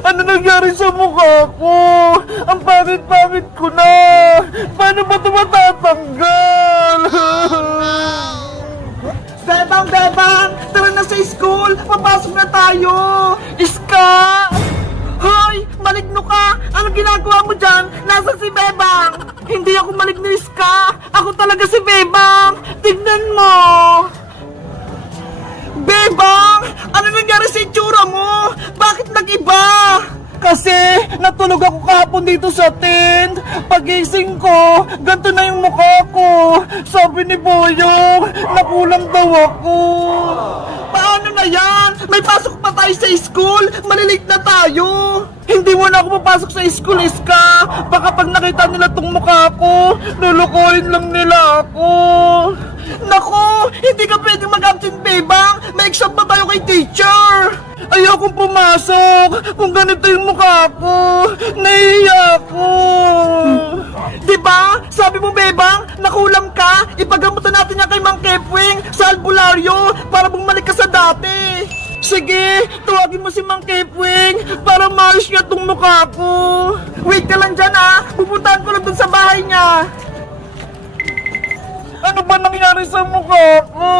Ano nangyari sa mukha ko? Ang pangit-pangit ko na! Paano ba ito matatanggal? Bebang! Bebang! Tara na sa school! Papasok na tayo! Iska! Hoy! Maligno ka! Anong ginagawa mo dyan? Nasaan si Bebang? Hindi ako maligno, Iska! Ako talaga si Bebang! Tignan mo! Bebang! Ano nangyari sa itsura mo? Bakit nag-iba? Kasi natulog ako kahapon dito sa tent. Pagising ko, ganito na yung mukha ko. Sabi ni Boyong, nakulang daw ako. Paano na yan? May pasok pa tayo sa school. Malilate na tayo. Hindi mo na ako mapasok sa school, Iska. Baka pag nakita nila tong mukha ko, lulukoyin lang nila ako. Naku, hindi ka pwedeng mag-absent, Bebang. May exam pa tayo kay teacher. Ayokong pumasok kung ganito yung mukha ko. Nahiya ko. Diba? Sabi mo, Bebang, nakulam ka. Ipagamutan natin yan kay Mang Kepwing sa albularyo para bumalik ka sa dati. Sige, tawagin mo si Mang Kepwing para maayos niya tong mukha ko. Wait ka lang dyan, ha. Pupuntahan ko lang dun sa bahay niya. Ano ba nangyari sa mukha ko?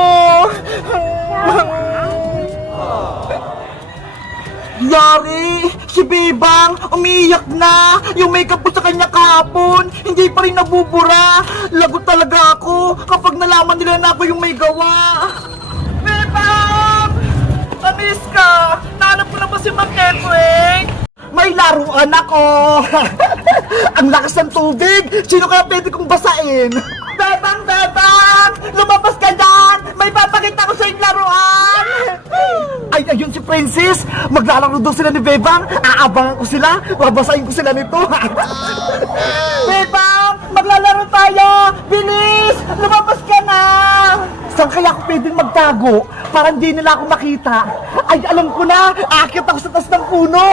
Yari! Si Bebang umiiyak na! Yung makeup ko sa kanya kahapon, hindi pa rin nabubura! Lagot talaga ako kapag nalaman nila na ako yung may gawa! Bebang! Amis ka! Nahanap ko na ba si Mang Kepwing? May laruan ako! Ang lakas ng tubig! Sino kaya pwede kong basain? Bebang! Bebang! Lumabas ka dyan! May papakita ko sa yung laruan! Ay, ayun si Princess! Maglalaro daw sila ni Bebang! Aabangan ko sila! Babasahin ko sila nito! Bebang! Maglalaro tayo! Bilis! Lumabas ka na! Saan kaya ako pwedeng magtago? Para hindi nila ako makita? Ay, alam ko na! Aakyat ako sa taas ng puno!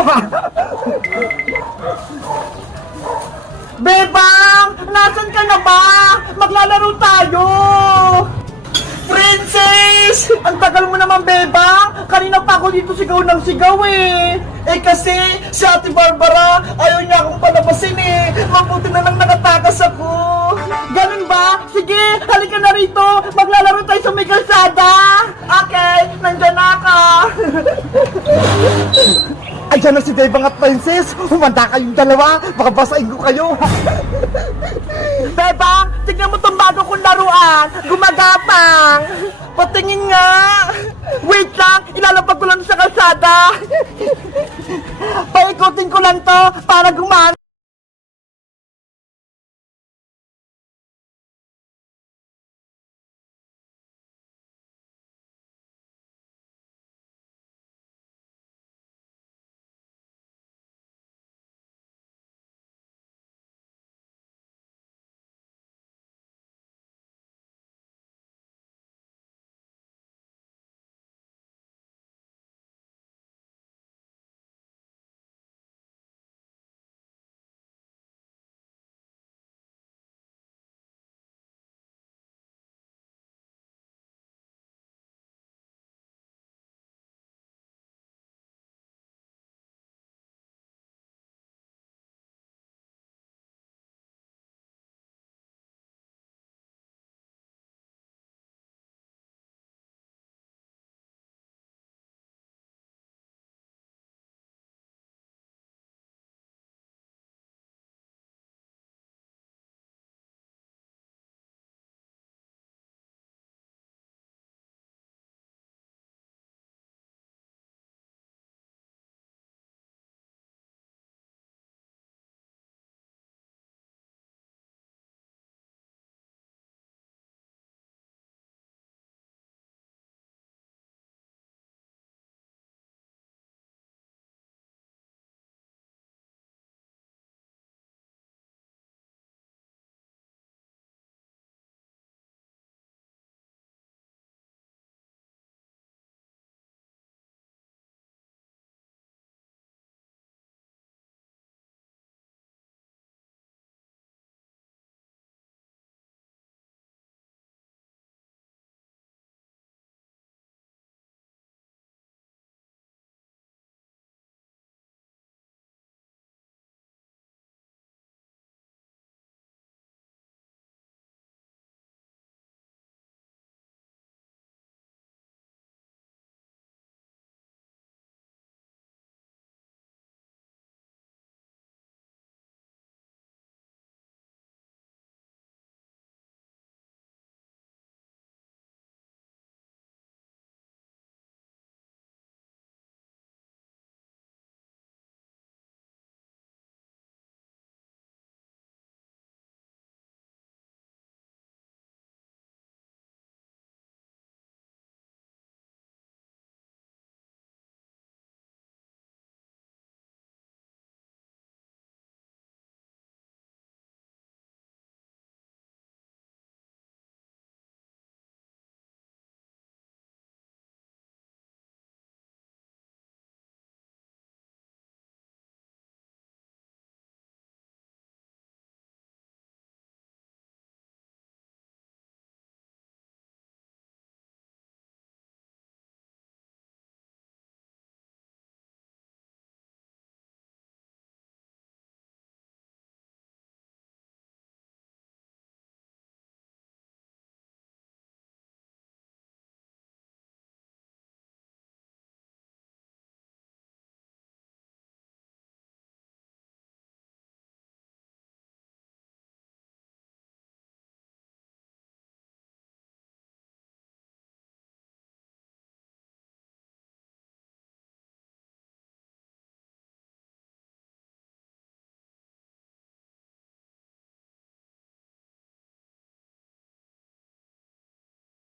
Bebang! Nasaan ka na ba? Maglalaro tayo! Princess! Ang tagal mo naman, Bebang! Kanina pa ako dito sigaw ng sigaw eh! Eh kasi, si Ate Barbara, ayaw niya akong palabasin eh! Mabuti na lang nakatakas ako! Ganun ba? Sige, halika na rito! Maglalaro tayo sa may kalsada! Okay, nandyan na ka! Ay, dyan na si Bebang at Princess! Humanda kayong dalawa! Baka basahin ko kayo! Bebang! Tignan mo tong bago kong laruan! Gumagapang! Patingin nga! Wait lang! Ilalapag ko lang sa kalsada! Paikutin ko lang to para gumana!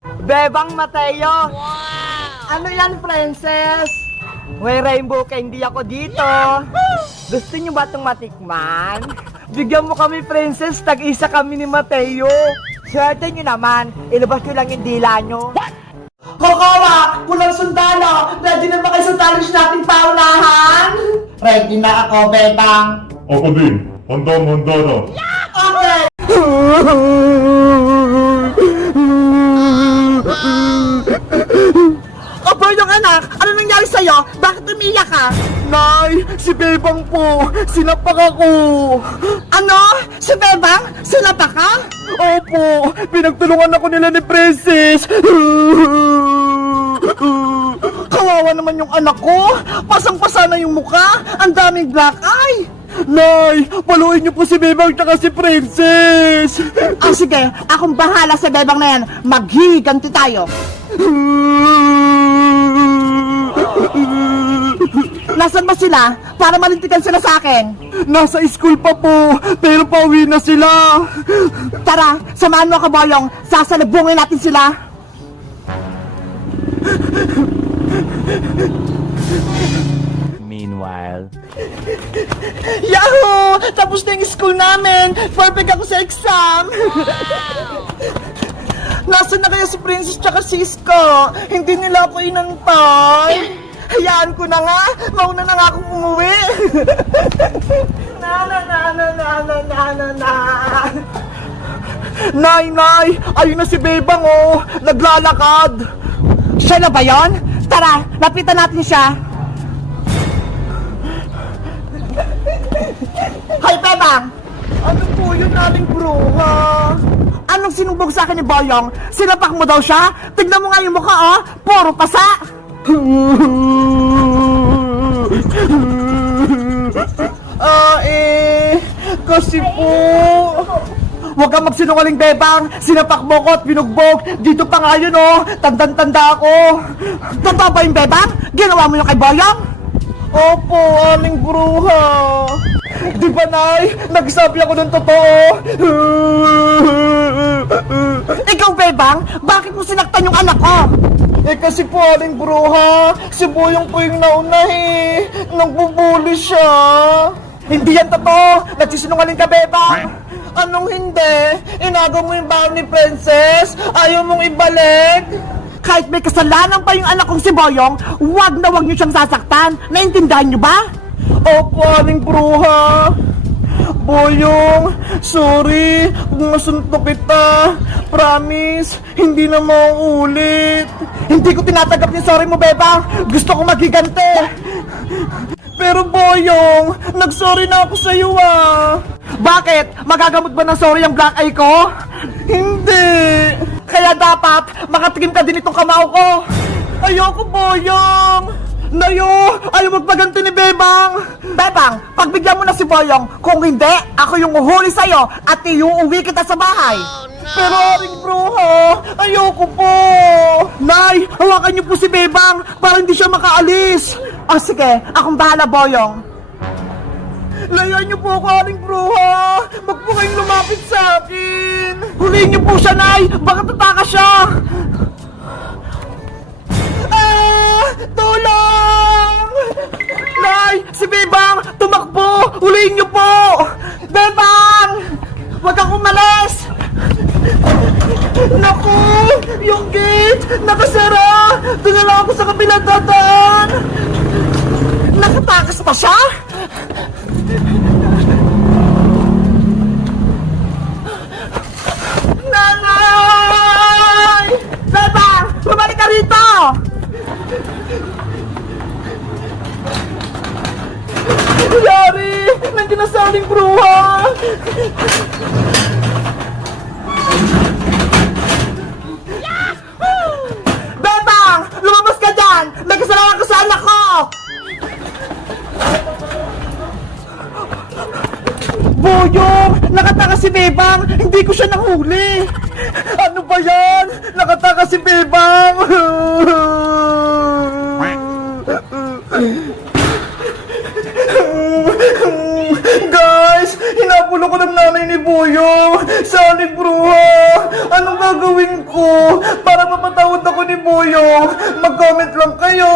Bebang Mateo! Ano yan, princess? May rainbow candy ako dito. Gusto niyo ba itong matikman? Bigyan mo kami, princess. Tag-isa kami ni Mateo. Swerte niyo naman. Ilabas niyo lang yung dila niyo. Kokowa! Pulang sundalo! Ready na ba kayo sa challenge nating paunahan? Ready na ako, Bebang. Ako din. Handang-handa na. Okay! Opo, yung anak! Ano nangyari sa'yo? Bakit umiyak ka? Nay, si Bebang po! Sinapak ako! Ano? Si Bebang? Sinapak ka? Opo! Pinagtulungan ako nila ni Princess! Kawawa naman yung anak ko! Pasang-pasa na yung mukha! Ang daming black eye! Nay, paluin niyo po si Bebang tsaka si Princess! Ah, sige, akong bahala sa Bebang na yan. Maghihiganti tayo. Nasaan ba sila? Para malintikan sila sa akin. Nasa school pa po, pero pauwi na sila. Tara, samahan mo ako, Boyong. Sasalubungin natin sila. Meanwhile, Yahoo! Tapos na yung school namin! Perfect ako sa exam! Nasaan na kaya si Princess tsaka si Isko? Hindi nila ako inantay! Hayaan ko na nga! Mauna na nga akong umuwi! Nay! Ayun na si Bebang oh! Naglalakad! Siya na ba yun? Tara! Lapitan natin siya! Hi, Bebang! Ano po yun, aling bruha? Anong sinumbog sa akin ni Boyong? Sinapak mo daw siya? Tignan mo nga yung mukha, oh! Puro pasa! Kasi po... Huwag kang magsinungaling, Bebang! Sinapak mo ko at binugbog! Dito pa nga yun, oh! Tandang-tanda ako! Totoo ba yung Bebang? Ginawa mo yung kay Boyong? Opo, aling bruha! Di ba, Nay? Nagsabi ako ng totoo! Ikaw, Bebang, bakit mo sinaktan yung anak ko? Kasi po, aling bruha, si Boyong po yung nauna eh. Nagbubuli siya. Hindi yan totoo! Nagsisinungaling ka, Bebang! Anong hindi? Inagaw mo yung baon ni Princess? Ayaw mong ibalik? Kahit may kasalanan pa yung anak kong si Boyong, wag na wag niyo siyang sasaktan. Naintindihan niyo ba? Opo, aling bruha. Boyong, sorry kung nasuntok kita. Promise, hindi na mauulit. Hindi ko tinatanggap yung sorry mo, Bebang. Gusto ko maghiganti. Pero Boyong, nagsorry na ako sa iyo ah. Bakit? Magagamot ba ng sorry ang black eye ko? Hindi. Kaya dapat makatikim ka din itong kamao ko. Ayoko, Boyong. Nayo, ayaw magpaganti ni Bebang. Bebang, pagbigyan mo na si Boyong. Kung hindi, ako yung uhuli sa'yo at iuuwi kita sa bahay. Pero aring bruha, ayoko po. Nay, hawakan niyo po si Bebang para hindi siya makaalis. Ah, sige, akong bahala, Boyong. Layan niyo po ako, aling bruha. Wag po kayong lumapit sa akin. Huliin niyo po siya, Nay. Baka tataka siya. Tulong! Nay, si Bebang, tumakbo. Huliin niyo po. Bebang! Wag kang umalis. Naku, yung gate, nakasara. Doon na lang ako sa kabilang dadaan. Nakatakas pa siya? Nanay! Bebang! Bumalik ka rito! Yari! Nandiyan na sa aling bruha! Bebang! Lumabas ka dyan! May kasalanan ka sa anak ko! Boyong! Nakatakas si Bebang! Hindi ko siya nahuli! Ano ba yan? Nakatakas si Bebang! Guys! Hinapulo ko ng nanay ni Boyong! Sa aling bruha! Anong gagawin ko? ko para mapatawad ako ni Boyong. Mag-comment lang kayo.